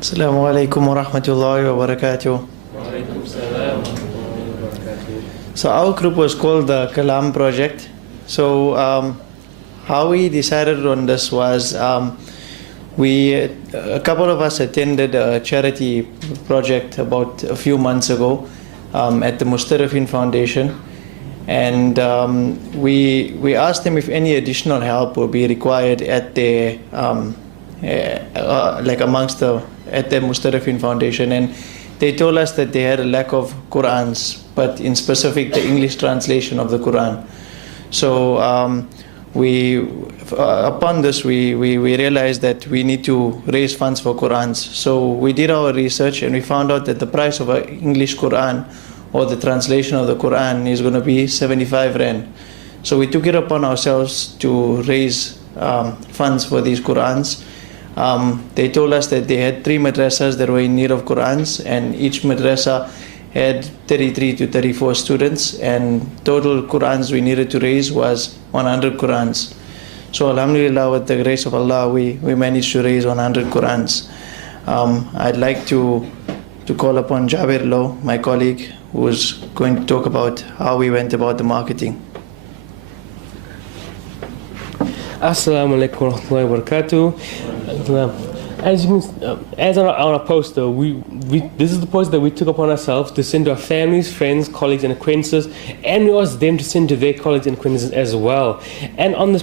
Assalamu alaikum wa rahmatullahi wa barakatuh. So our group was called the KALAAM project. So how we decided on this was a couple of us attended a charity project about a few months ago at the Mustarafin Foundation, and we asked them if any additional help would be required at their at the Mustarafin Foundation, and they told us that they had a lack of Qurans, but in specific the English translation of the Quran. So upon this we realized that we need to raise funds for Qurans. So we did our research and we found out that the price of an English Quran or the translation of the Quran is going to be 75 Rand. So we took it upon ourselves to raise funds for these Qurans. They told us that they had 3 madrasas that were in need of Qurans, and each madrasa had 33 to 34 students, and total Qurans we needed to raise was 100 Qurans. So alhamdulillah, with the grace of Allah, we managed to raise 100 Qurans. I'd like to call upon Jabir Low, my colleague, who is going to talk about how we went about the marketing. Assalamu alaikum wa rahmatullahi wa barakatuh. As on our poster, this is the poster that we took upon ourselves to send to our families, friends, colleagues, and acquaintances, and we asked them to send to their colleagues and acquaintances as well. And on this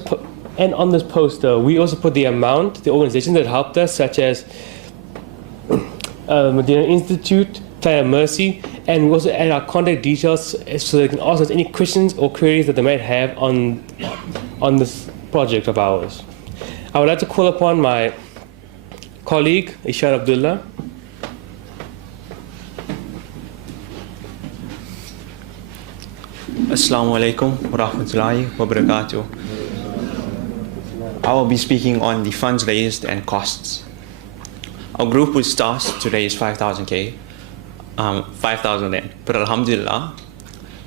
poster, we also put the amount, the organizations that helped us, such as Madina Institute, Mercy, and we also add our contact details so they can ask us any questions or queries that they might have on this project of ours. I would like to call upon my colleague, Ishar Abdullah. Assalamu alaikum wa rahmatullahi wa barakatuh. I will be speaking on the funds raised and costs. Our group was tasked to raise 5,000 Rand, but alhamdulillah,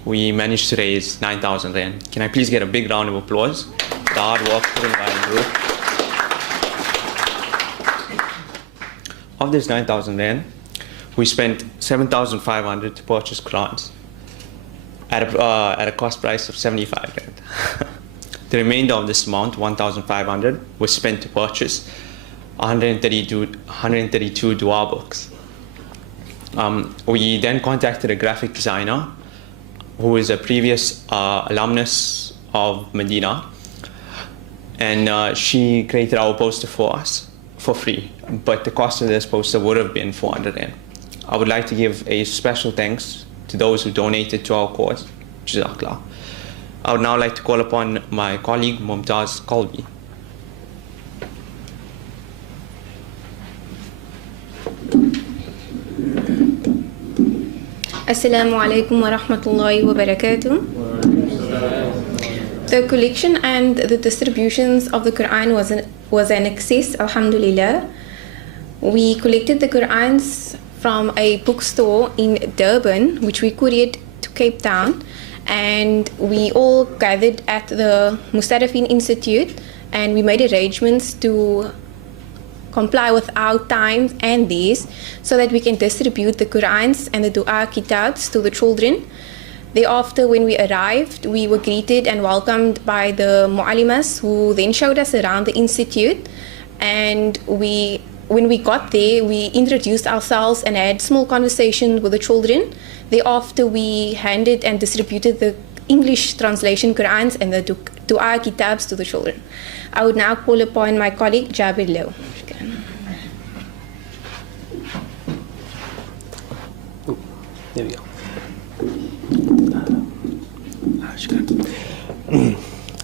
we managed to raise 9,000 Rand. Can I please get a big round of applause? The hard work put in by the group. Of this 9,000 Rand, we spent 7,500 to purchase Qurans at a cost price of 75 Rand. The remainder of this amount, 1,500, was spent to purchase 132 dua books. We then contacted a graphic designer who is a previous alumnus of Madina, and she created our poster for us for free, but the cost of this poster would have been 400 Rand. I would like to give a special thanks to those who donated to our cause. Jazakallah. I would now like to call upon my colleague Mumtaz Qalbi. Assalamu alaikum wa rahmatullahi wa barakatuh. The collection and the distributions of the Quran was an excess, alhamdulillah. We collected the Qurans from a bookstore in Durban, which we couriered to Cape Town, and we all gathered at the Mustarafin Institute, and we made arrangements to comply with our times and these so that we can distribute the Qurans and the dua kitabs to the children. Thereafter, when we arrived, we were greeted and welcomed by the mu'allimas, who then showed us around the institute. And when we got there, we introduced ourselves and had small conversations with the children. Thereafter, we handed and distributed the English translation Qurans and the dua kitabs to the children. I would now call upon my colleague Jabir Low. There we go.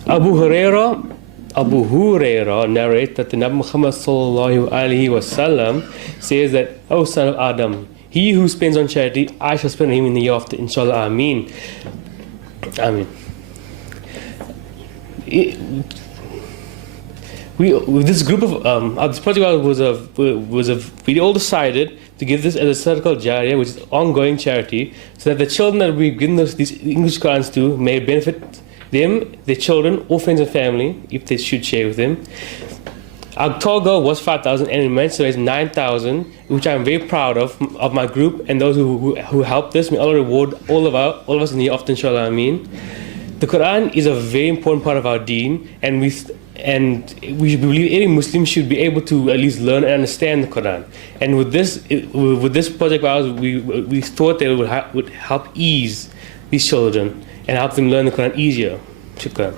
Abu Huraira narrates that the Nabi Muhammad sallallahu alaihi wasallam says that, "O son of Adam, he who spends on charity, I shall spend on him in the year after. Inshallah, Ameen." Ameen. This group of this project we all decided to give this as a circle jariyah, which is ongoing charity, so that the children that we give these English Qurans to may benefit them, their children, or friends and family, if they should share with them. Our total goal was 5,000 and we managed to raise 9,000, which I'm very proud of my group and those who helped us. May Allah reward all of us in the hereafter, inshallah, Ameen. The Quran is a very important part of our deen, and we believe every Muslim should be able to at least learn and understand the Quran. And with this project of ours, we thought that it would help ease these children and help them learn the Quran easier. Shukran.